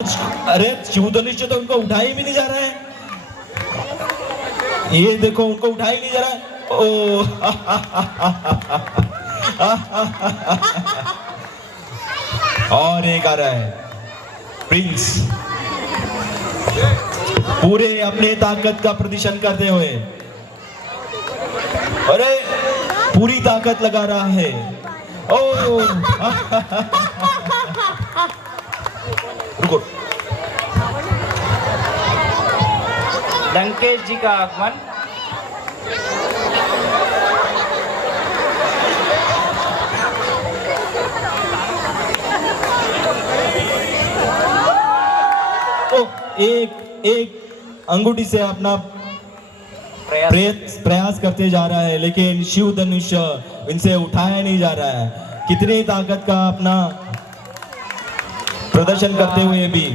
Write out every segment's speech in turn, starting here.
अरे शिवधनुष्य तो उनको उठा ही भी नहीं जा रहा है। ये देखो उनको उठा ही नहीं जा रहा है। ओ और एक आ रहा है प्रिंस, पूरे अपने ताकत का प्रदर्शन करते हुए, अरे पूरी ताकत लगा रहा है। ओ रुको, लंकेश जी का आगमन। ओ एक अंगूठी से अपना प्रयास करते जा रहा है, लेकिन शिव धनुष इनसे उठाया नहीं जा रहा है। कितनी ताकत का अपना प्रदर्शन करते हुए भी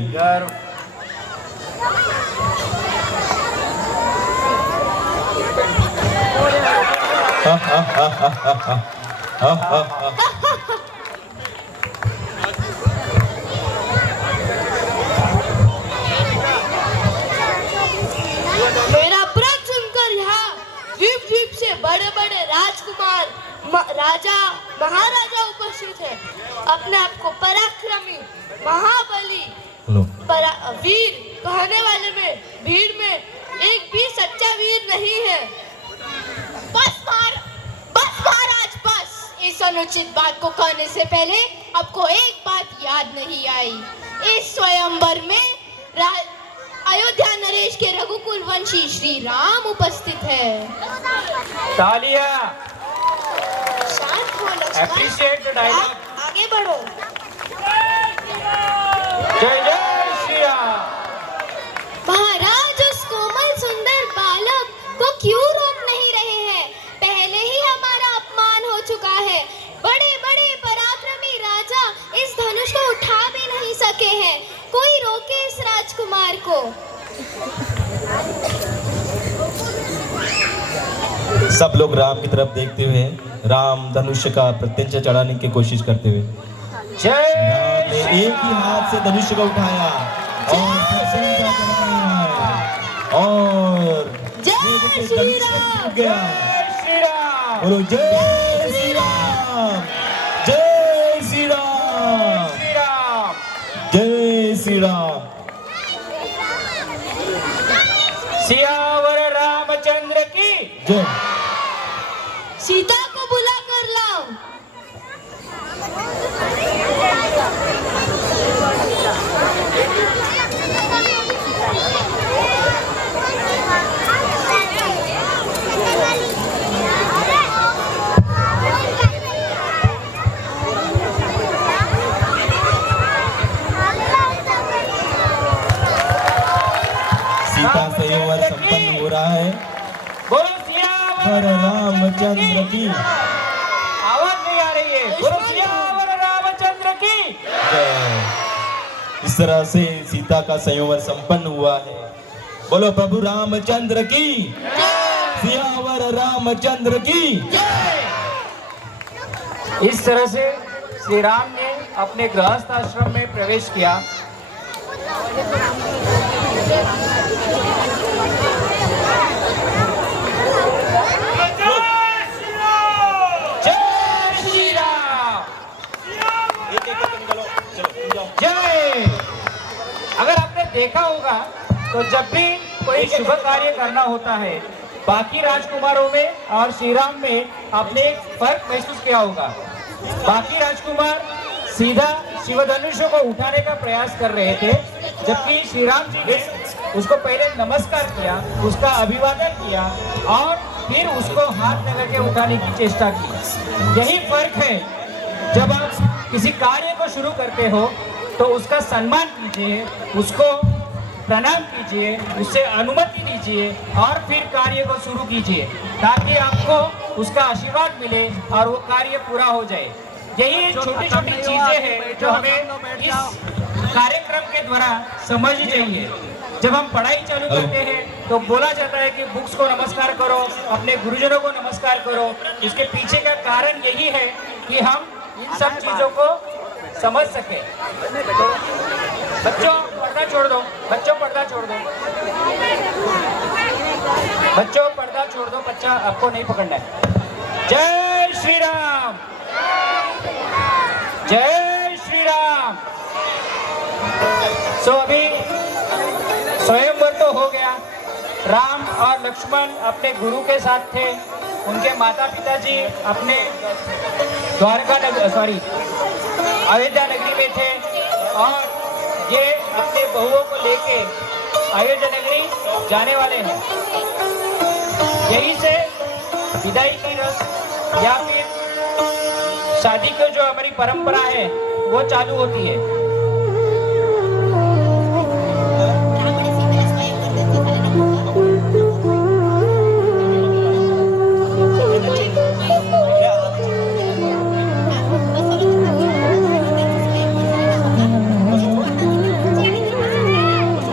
मेरा प्रश्न सुनकर यहाँ द्वीप द्वीप से बड़े बड़े राजकुमार, राजा, महाराजा उपस्थित है। अपने आप को पराक्रमी, महाबली, वीर कहने वाले में भीड़ में एक भी सच्चा वीर नहीं है। बस महाराज बस। इस अनुचित बात को कहने से पहले आपको एक बात याद नहीं आई। इस स्वयंवर में अयोध्या नरेश के रघुकुल वंशी श्री राम उपस्थित है। तालियां। शांत हो लक्ष्मण। Appreciate the dialogue. आगे बढ़ो। जय जय श्री राम। महाराज उस कोमल सुंदर बालक को क्यों रोक नहीं रहे हैं? पहले ही हमारा अपमान हो चुका है। बड़े बड़े पराक्रमी राजा इस धनुष को उठा भी नहीं सके हैं। कोई रोके इस राजकुमार को। सब लोग राम की तरफ देखते हुए राम धनुष का प्रत्यंचा चढ़ाने की कोशिश करते हुए, जय राम ने एक ही हाथ से धनुष को उठाया और प्रत्यंचा चढ़ाया और जय श्री राम। गया। श्री राम। बोलो जय श्री राम, जय श्री राम, श्री राम। जय श्री राम। सियावर रामचंद्र की जय। सीता को बुला कर लाओ। सीता संयोग संपन्न हो रहा है। बोलो सियावर रामचंद्र की आवाज नहीं आ रही है। बोलो सियावर रामचंद्र की जय। इस तरह से सीता का संयोग संपन्न हुआ है। बोलो प्रभु रामचंद्र की, सियावर रामचंद्र की। इस तरह से श्री राम ने अपने गृहस्थ आश्रम में प्रवेश किया। जय। अगर आपने देखा होगा तो जब भी कोई शुभ कार्य करना होता है, बाकी राजकुमारों में और श्री राम में आपने एक फर्क महसूस किया होगा। बाकी राजकुमार सीधा शिवधनुष को उठाने का प्रयास कर रहे थे, जबकि श्री राम जी ने उसको पहले नमस्कार किया, उसका अभिवादन किया और फिर उसको हाथ लगा के उठाने की चेष्टा की। यही फर्क है। जब आप किसी कार्य को शुरू करते हो तो उसका सम्मान कीजिए, उसको प्रणाम कीजिए, उससे अनुमति लीजिए और फिर कार्य को शुरू कीजिए, ताकि आपको उसका आशीर्वाद मिले और वो कार्य पूरा हो जाए। यही छोटी छोटी चीजें हैं जो हमें इस कार्यक्रम के द्वारा समझनी चाहिए। जब हम पढ़ाई चालू करते हैं तो बोला जाता है कि बुक्स को नमस्कार करो, अपने गुरुजनों को नमस्कार करो। इसके पीछे का कारण यही है कि हम इन सब चीजों को समझ सके। बच्चों पर्दा छोड़ दो, बच्चों पर्दा छोड़ दो, बच्चों पर्दा छोड़ दो, बच्चा आपको नहीं पकड़ना है। जय श्री राम, जय श्री राम। सो अभी स्वयंवर तो हो गया। राम और लक्ष्मण अपने गुरु के साथ थे, उनके माता पिताजी अपने अयोध्या नगरी में थे और ये अपने बहुओं को लेके अयोध्या नगरी जाने वाले हैं। यहीं से विदाई की रस्म या फिर शादी की जो हमारी परंपरा है वो चालू होती है।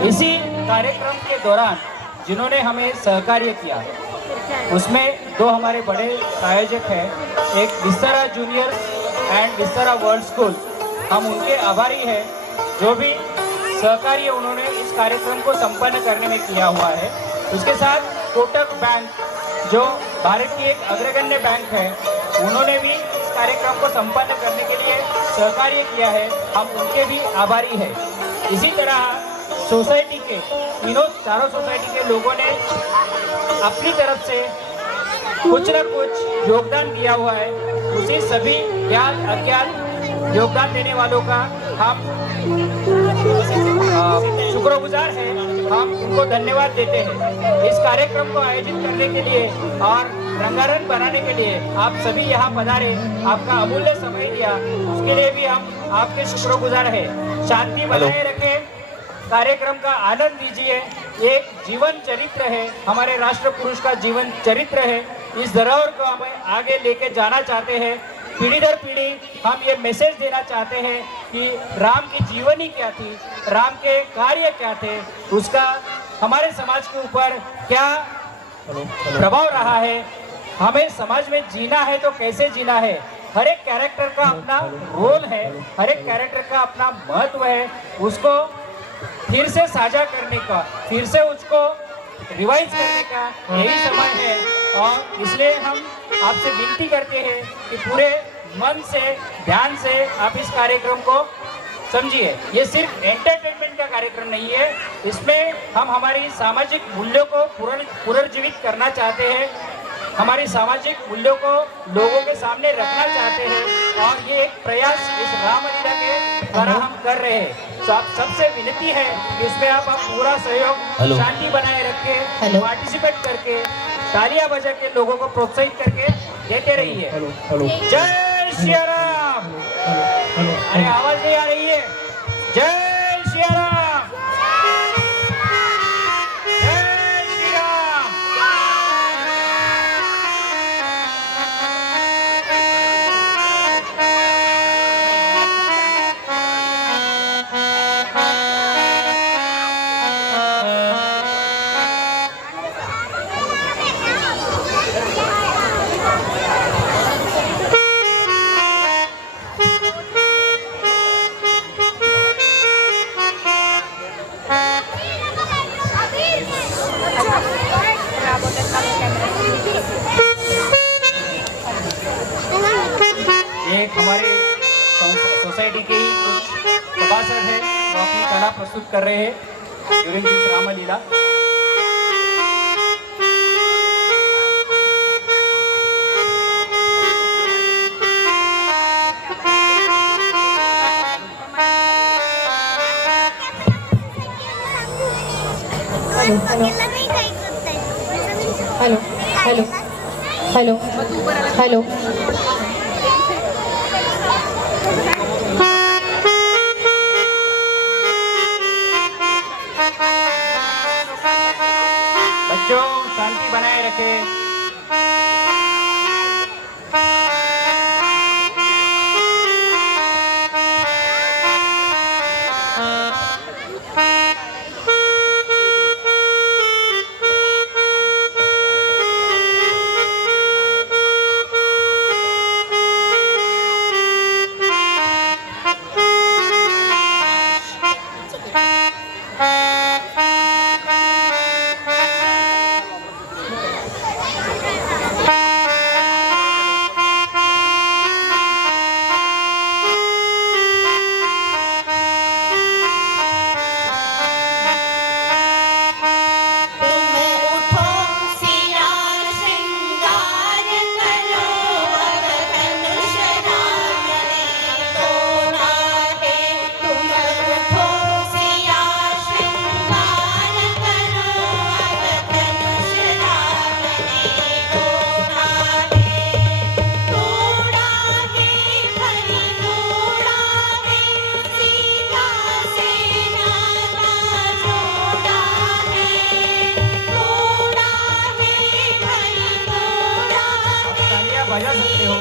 इसी कार्यक्रम के दौरान जिन्होंने हमें सहकार्य किया उसमें दो हमारे बड़े आयोजक हैं, एक Vistara junior and Vistara world school. हम उनके आभारी हैं जो भी सहकार्य उन्होंने इस कार्यक्रम को संपन्न करने में किया हुआ है। उसके साथ कोटक बैंक जो भारत की एक अग्रगण्य बैंक है, उन्होंने भी इस कार्यक्रम को संपन्न करने के लिए सहकार्य किया है, हम उनके भी आभारी हैं। इसी तरह सोसाइटी के चारों सोसाइटी के लोगों ने अपनी तरफ से कुछ न कुछ योगदान दिया हुआ है। उसी सभी ज्ञात अज्ञात योगदान देने वालों का हम शुक्रगुजार हैं, हम उनको धन्यवाद देते हैं। इस कार्यक्रम को आयोजित करने के लिए और रंगारंग बनाने के लिए आप सभी यहाँ पधारे, आपका अमूल्य समय दिया, उसके लिए भी हम आपके शुक्रगुजार हैं। शांति बनाए रखें, कार्यक्रम का आनंद लीजिए। एक जीवन चरित्र है, हमारे राष्ट्र पुरुष का जीवन चरित्र है। इस धरोहर को हमें आगे लेके जाना चाहते हैं। पीढ़ी दर पीढ़ी हम ये मैसेज देना चाहते हैं कि राम की जीवनी क्या थी, राम के कार्य क्या थे, उसका हमारे समाज के ऊपर क्या प्रभाव रहा है। हमें समाज में जीना है तो कैसे जीना है। हर एक कैरेक्टर का अपना रोल है, हर एक कैरेक्टर का अपना महत्व है। उसको फिर से साझा करने का, फिर से उसको रिवाइज करने का यही समय है। और इसलिए हम आपसे विनती करते हैं कि पूरे मन से, ध्यान से आप इस कार्यक्रम को समझिए। ये सिर्फ एंटरटेनमेंट का कार्यक्रम नहीं है, इसमें हम हमारी सामाजिक मूल्यों को पुनर्जीवित करना चाहते हैं, हमारी सामाजिक मूल्यों को लोगों के सामने रखना चाहते हैं। और ये एक प्रयास इस रामलीला के द्वारा हम कर रहे हैं। तो आप सबसे विनती है कि इसमें आप पूरा सहयोग, शांति बनाए रखें, पार्टिसिपेट करके, तालियां बजा के लोगों को प्रोत्साहित करके देते रहिए। जय श्री राम। अरे आवाज नहीं आ रही है। जय श्री राम, जय श्री राम। एक हमारे सोसाइटी के ही कुछ सभासद है जो अपनी कला प्रस्तुत कर रहे हैं during this Ramlila. Hello hello hello hello बच्चों शांति बनाए रखें। बजा सकते हो।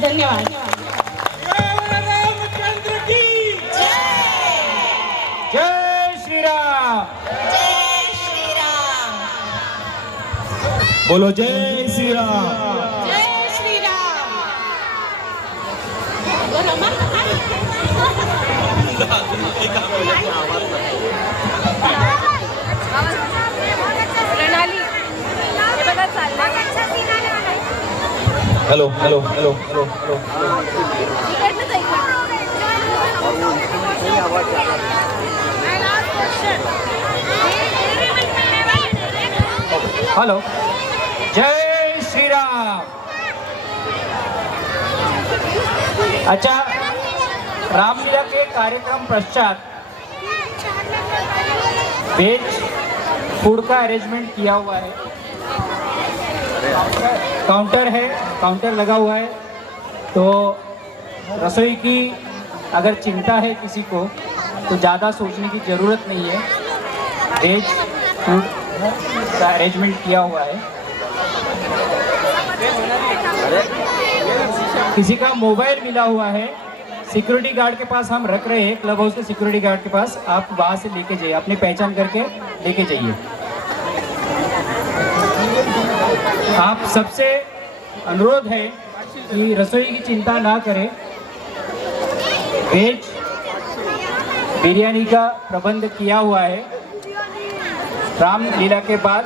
धन्यवाद। जय श्री राम। बोलो जय श्री राम। जय श्री राम। प्रणाली हे बघा चाललंय। Hello hello hello hello hello इकडनं जाईल। हेलो, जय श्री राम। अच्छा, रामलीला के कार्यक्रम पश्चात वेज फूड का अरेंजमेंट किया हुआ है। काउंटर है, काउंटर लगा हुआ है, तो रसोई की अगर चिंता है किसी को तो ज़्यादा सोचने की ज़रूरत नहीं है। वेज फूड का अरेंजमेंट किया हुआ है। किसी का मोबाइल मिला हुआ है, सिक्योरिटी गार्ड के पास हम रख रहे हैं, क्लब हाउस के सिक्योरिटी गार्ड के पास, आप वहाँ से लेके जाइए, अपनी पहचान करके लेके जाइए। आप सबसे अनुरोध है कि रसोई की चिंता ना करें, वेज बिरयानी का प्रबंध किया हुआ है। रामलीला के बाद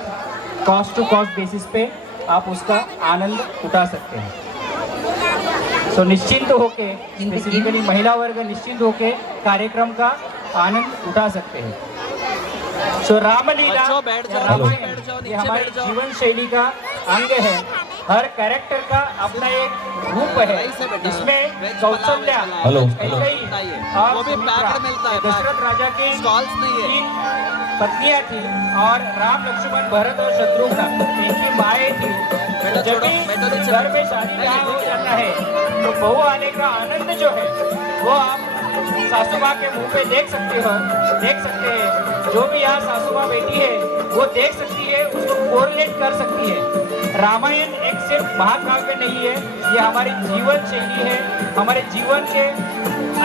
कॉस्ट टू कॉस्ट बेसिस पे आप उसका आनंद उठा सकते हैं। सो निश्चिंत होके, स्पेसिफिकली महिला वर्ग निश्चिंत होके कार्यक्रम का आनंद उठा सकते हैं। सो रामलीला या रामायण ये हमारी जीवन शैली का अंग है। हर कैरेक्टर का अपना एक रूप है, जिसमें कौशल्या, कैकेयी और सुमित्रा, दशरथ राजा की 3 पत्नियां थी और राम, लक्ष्मण, भरत और शत्रुघ्न इनकी माएँ थी। जब भी घर में शादी ब्याह हो जाता है तो बहू आने का आनंद जो है वो आप सासू माँ के मुंह पे देख सकते हैं। जो भी यहाँ सासू माँ बैठी है वो देख सकती है, उसको कोरिलेट कर सकती है। रामायण एक सिर्फ महाकाव्य नहीं है, ये हमारी जीवन शैली है, हमारे जीवन के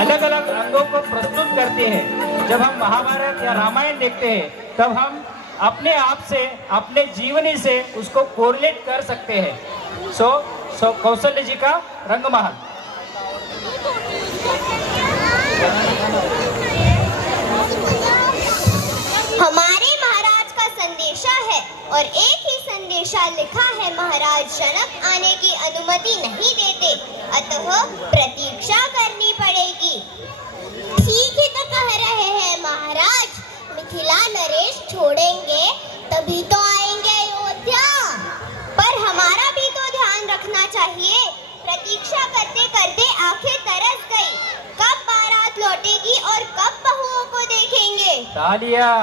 अलग अलग अंगों को प्रस्तुत करते हैं। जब हम महाभारत या रामायण देखते हैं तब हम अपने आप से, अपने जीवनी से उसको कोरिलेट कर सकते हैं। सो कौशल्य जी का रंगमहल। हमारे महाराज का संदेशा है और एक ही संदेशा लिखा है, महाराज जनक आने की अनुमति नहीं देते, अतः प्रतीक्षा करनी पड़ेगी। ठीक ही तो कह रहे हैं महाराज, मिथिला नरेश छोड़ेंगे तभी तो आएंगे अयोध्या। पर हमारा भी तो ध्यान रखना चाहिए। प्रतीक्षा करते करते आंखें तरस गई, कब बारात लौटेगी और कब बहुओं को देखेंगे। तालियां।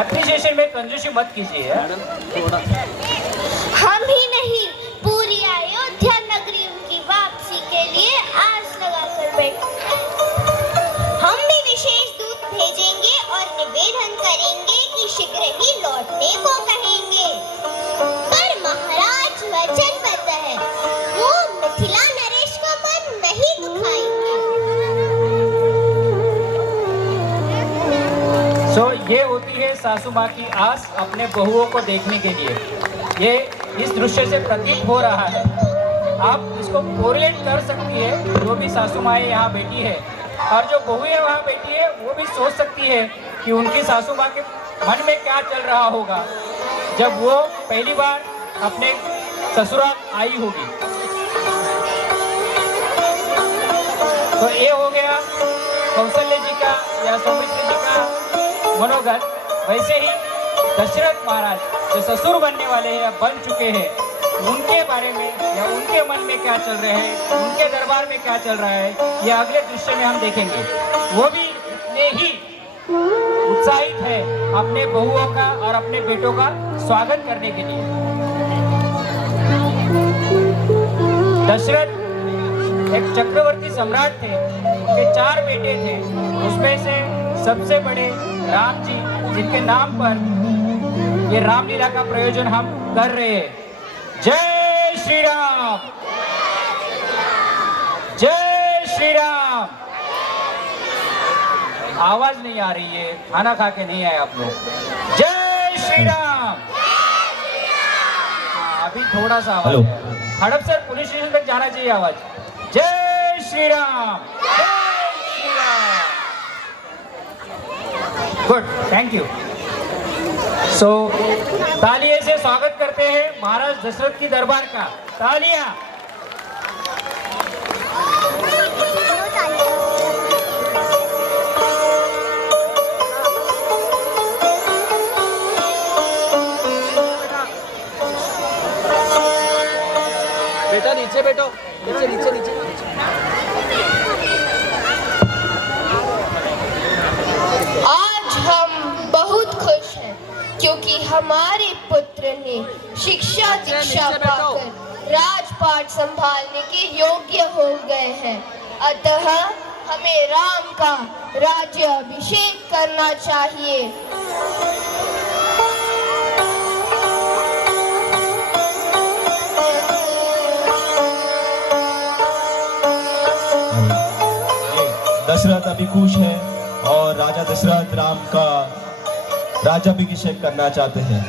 एप्रिसिएशन में कंजूसी मत कीजिए। हम ही नहीं, पूरी अयोध्या नगरी उनकी वापसी के लिए आस लगाकर बैठे। हम भी विशेष दूत भेजेंगे और निवेदन करेंगे कि शीघ्र ही लौटने को कहेंगे। पर महाराज वचनबद्ध है, वो मिथिला नरेश का मन नहीं दुखाएंगे। सो ये होती है सासू माँ की आस अपने बहुओं को देखने के लिए। ये इस दृश्य से प्रतीत हो रहा है, आप इसको कोरिलेट कर सकती है। जो भी सासू माएँ यहाँ बैठी है और जो बहुएं वहाँ बैठी है वो भी सोच सकती है कि उनकी सासू माँ के मन में क्या चल रहा होगा जब वो पहली बार अपने ससुराल आई होगी। तो ये हो गया कौशल्य जी का या सौमित्र जी का मनोगत। वैसे ही दशरथ महाराज जो ससुर बनने वाले हैं या बन चुके हैं, उनके बारे में या उनके मन में क्या चल रहे हैं, उनके दरबार में क्या चल रहा है, ये अगले दृश्य में हम देखेंगे। वो भी इतने ही उत्साहित है अपने बहुओं का और अपने बेटों का स्वागत करने के लिए। दशरथ एक चक्रवर्ती सम्राट थे, उनके 4 बेटे थे, उसमें से सबसे बड़े राम जी, जिनके नाम पर ये रामलीला का प्रयोजन हम कर रहे हैं। जय श्री राम, जय श्री राम। आवाज नहीं आ रही है, खाना खा के नहीं आए आप लोग। जय श्री राम। अभी थोड़ा सा आवाज है। हड़पसर पुलिस स्टेशन तक जाना चाहिए आवाज। जय श्री राम, जय Shri Ram. Good, thank you. So तालियों से स्वागत करते हैं महाराज दशरथ की दरबार का। तालियां। बेटा नीचे बैठो, नीचे नीचे नीचे। आज हम बहुत खुश हैं क्योंकि हमारे पुत्र ने शिक्षा दीक्षा पाकर राजपाट संभालने के योग्य हो गए हैं। अतः हमें राम का राज्याभिषेक करना चाहिए। दशरथ अभी खुश है और राजा दशरथ राम का राज्याभिषेक करना चाहते हैं।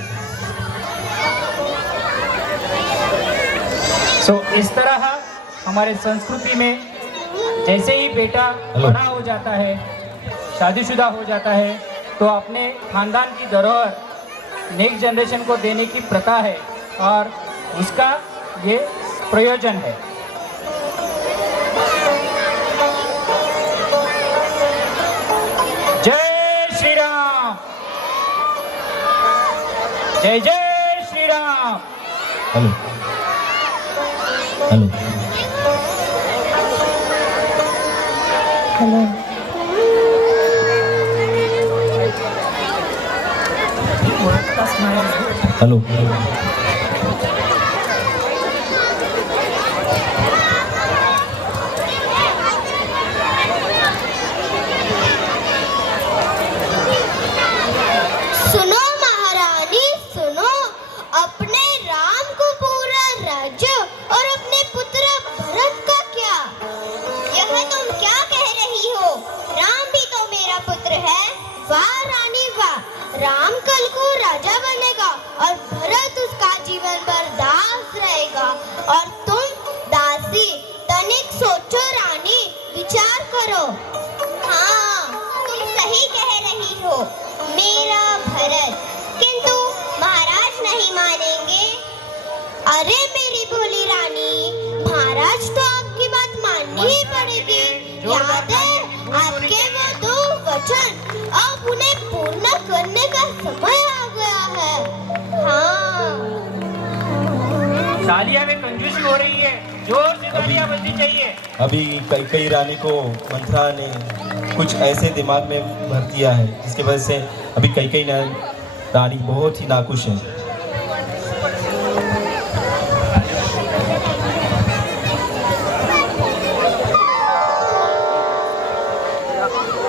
इस तरह हमारे संस्कृति में जैसे ही बेटा बड़ा हो जाता है, शादीशुदा हो जाता है, तो अपने खानदान की धरोहर नेक्स्ट जनरेशन को देने की प्रथा है और उसका ये प्रयोजन है। जय श्री राम, जय जय Shri Ram. Hello hello hello सुनो महारानी सुनो, अपने राम को पूरा राज्य और अपने पुत्र भरत का क्या? यह तुम क्या कह रही हो? राम भी तो मेरा पुत्र है। वाह रानी वाह, राम कल को राजा बनेगा और भरत उसका जीवन भर दास रहेगा और तुम दासी। तनिक सोचो रानी, विचार करो। हाँ, तुम सही कह रही हो, मेरा भरत। किंतु महाराज नहीं मानेंगे। अरे मेरी भोली रानी, महाराज तो आपकी बात माननी ही पड़ेगी। याद है आपके वो 2 वचन, अब उन्हें पूर्ण करने का समय आ गया है। हाँ, तालियां में कंजूसी हो रही है, जोर से तालियां बजनी चाहिए। अभी कई रानी को मंत्रा ने कुछ ऐसे दिमाग में भर दिया है जिसकी वजह से अभी कई रानी बहुत ही नाखुश है।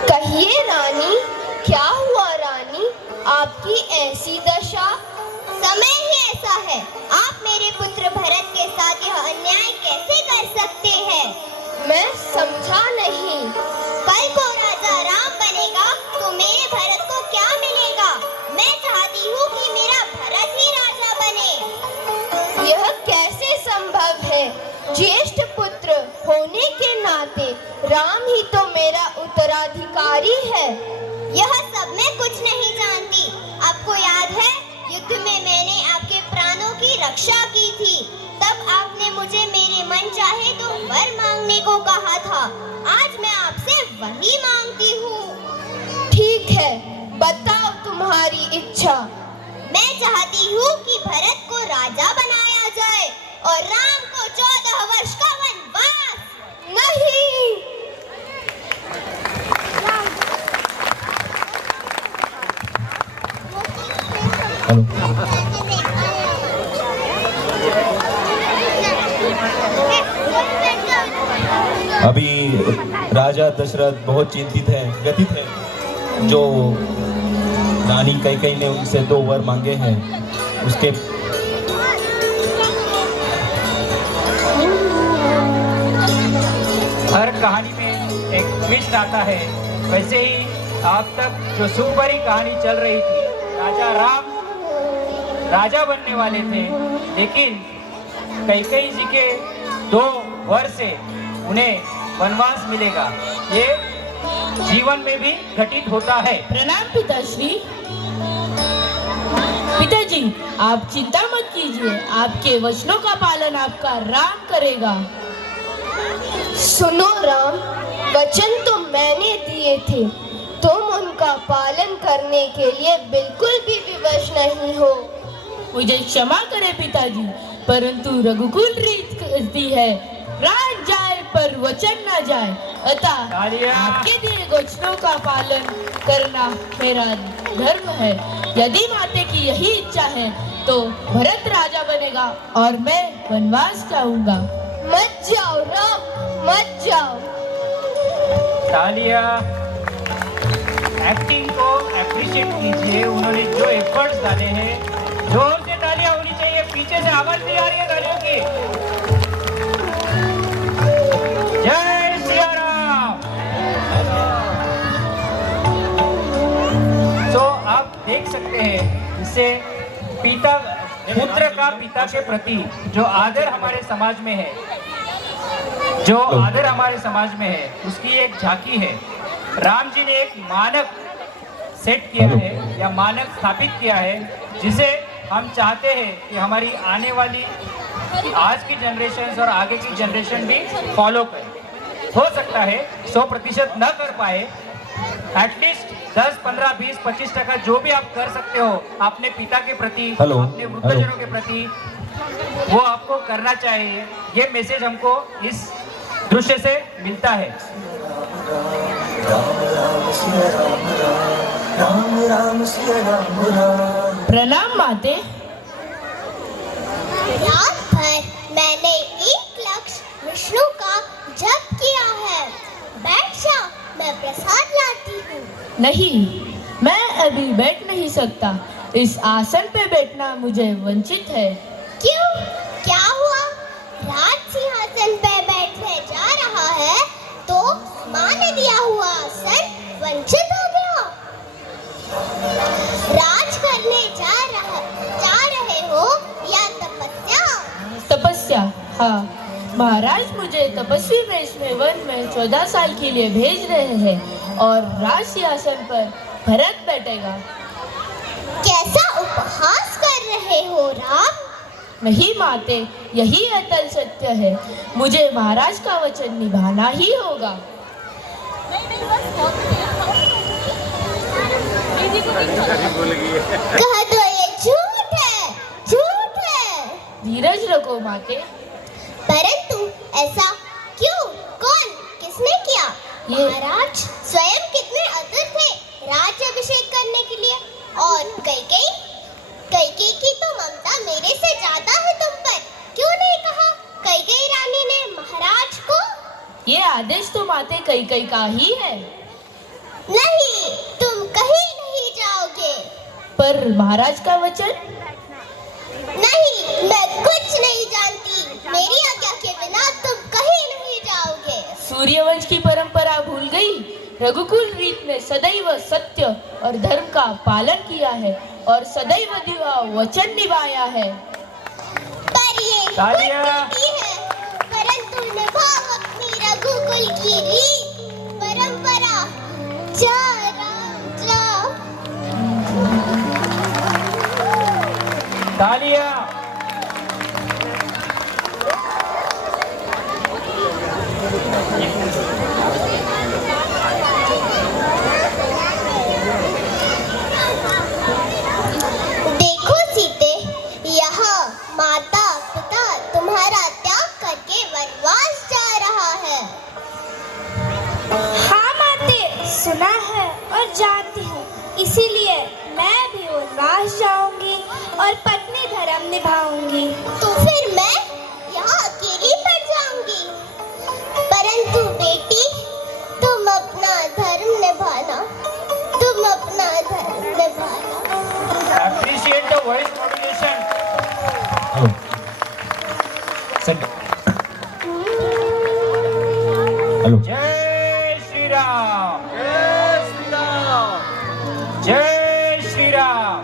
कहिए रानी, क्या हुआ रानी, आपकी ऐसी दशा? समय ही ऐसा है। आप मेरे पुत्र भरत के साथ यह अन्याय कैसे कर सकते हैं? मैं समझा नहीं। कल को राजा राम बनेगा तो मेरे भरत को क्या मिलेगा? मैं चाहती हूँ कि मेरा भरत ही राजा बने। यह कैसे संभव है? ज्येष्ठ पुत्र होने के नाते राम ही तो मेरा उत्तराधिकारी है। यह सब मैं कुछ नहीं जानती। आपको याद है, युद्ध में मैंने आपके प्राणों की रक्षा की थी। तब आपने मुझे मेरे मन चाहे तो वर मांगने को कहा था। आज मैं आपसे वही मांगती हूँ। ठीक है, बताओ तुम्हारी इच्छा। मैं चाहती हूँ कि भरत को राजा बनाया जाए और राम को 14 वर्ष का वनवास। नहीं, हेलो अभी राजा दशरथ बहुत चिंतित है, व्यथित है। जो रानी कई ने उनसे 2 वर मांगे हैं, उसके हर कहानी में एक ट्विस्ट आता है। वैसे ही अब तक जो सुख भरी कहानी चल रही थी, राजा राम राजा बनने वाले थे, लेकिन कैकेयी जी के 2 वर से उन्हें वनवास मिलेगा। ये जीवन में भी घटित होता है। प्रणाम पिताश्री। पिताजी, आप चिंता मत कीजिए, आपके वचनों का पालन आपका राम करेगा। सुनो राम, वचन तो मैंने दिए थे, तुम उनका पालन करने के लिए बिल्कुल भी विवश नहीं हो। मुझे क्षमा करें पिताजी, परंतु रघुकुल रीत कहती है, प्राण जाए पर वचन न जाए। अतः आपके दिए वचनों का पालन करना मेरा धर्म है। यदि माते की यही इच्छा है तो भरत राजा बनेगा और मैं वनवास जाऊंगा। मत जाओ राम, मत जाओ। तालिया एक्टिंग को अप्रिशिएट कीजिए। उन्होंने जो एफर्ट्स डाले हैं, जोर से तालियां होनी चाहिए। पीछे से आवाज नहीं आ रही है तालियों की। जय सिया राम। देख सकते हैं, इससे पिता पुत्र का पिता के प्रति जो आदर हमारे समाज में है, उसकी एक झांकी है। राम जी ने एक मानक सेट किया है या मानक स्थापित किया है, जिसे हम चाहते हैं कि हमारी आने वाली आज की जनरेशन और आगे की जनरेशन भी फॉलो करे। हो सकता है 100% न कर पाए, एटलीस्ट 10, 15, 20, 25% जो भी आप कर सकते हो अपने पिता के प्रति, अपने वृद्धजनों के प्रति, वो आपको करना चाहिए। ये मैसेज हमको इस दृश्य से मिलता है। प्रणाम माते। रात भर मैंने 1 लक्ष्य विष्णु का जप किया है। बैठ जा, मैं प्रसाद लाती हूँ। नहीं, मैं अभी बैठ नहीं सकता। इस आसन पे बैठना मुझे वंचित है। क्यों? क्या हुआ? राज सिंहासन पे बैठने जा रहा है तो माँ ने दिया हुआ आसन वंचित हो गया। राज करने जा रहे हो या तपस्या? तपस्या, हाँ। महाराज मुझे तपस्वी वेश में वन में 14 साल के लिए भेज रहे हैं और राज सिंहासन पर भरत बैठेगा। कैसा उपहास कर रहे हो राम? नहीं माते, यही अटल सत्य है। मुझे महाराज का वचन निभाना ही होगा। कह दो ये झूठ है, झूठ है। धीरज रखो माते। परंतु ऐसा क्यों? कौन? किसने किया? महाराज स्वयं कितने आतुर थे राज अभिषेक करने के लिए। और कैकेयी की तो ममता मेरे से ज्यादा है तुम पर। क्यों नहीं कहा कैकेयी रानी ने महाराज को? ये आदेश तो माते कैकेयी का ही है। नहीं, तुम कहीं नहीं जाओगे। पर महाराज का वचन? नहीं, मैं कुछ नहीं जानती। मेरी आज्ञा के बिना तुम कहीं नहीं जाओगे। सूर्यवंश की परंपरा भूल गई? रघुकुल रीत ने सदैव सत्य और धर्म का पालन किया है और सदैव दिया वचन निभाया है। पर ये रीति है, परंतु निभाओ अपनी रघुकुल की रीत परंपरा। जा राम जा। तालियां। देखो सीते, यहाँ माता पिता तुम्हारा त्याग करके वनवास जा रहा है। हाँ माते, सुना है और जानती हूँ। इसीलिए मैं भी वनवास जाऊंगी और पत्नी धर्म निभाऊंगी। तो फिर मैं यहाँ अकेली पड़ जाऊंगी। परंतु बेटी, तुम अपना धर्म निभाना, तुम अपना धर्म निभाना। Appreciate the voice modulation. Hello send hello. जय श्री राम। जय श्री राम। जय श्री राम।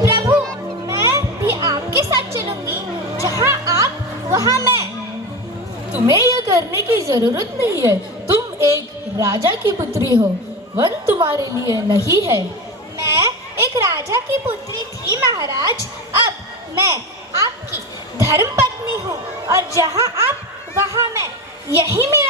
प्रभु, मैं भी आपके साथ चलूंगी। जहाँ आप वहाँ मैं। तुम्हें यह करने की जरूरत नहीं है। तुम एक राजा की पुत्री हो। वन तुम्हारे लिए नहीं है। मैं एक राजा की पुत्री थी महाराज। अब मैं आपकी धर्म पत्नी हूँ और जहाँ आप वहाँ मैं। यही मेरा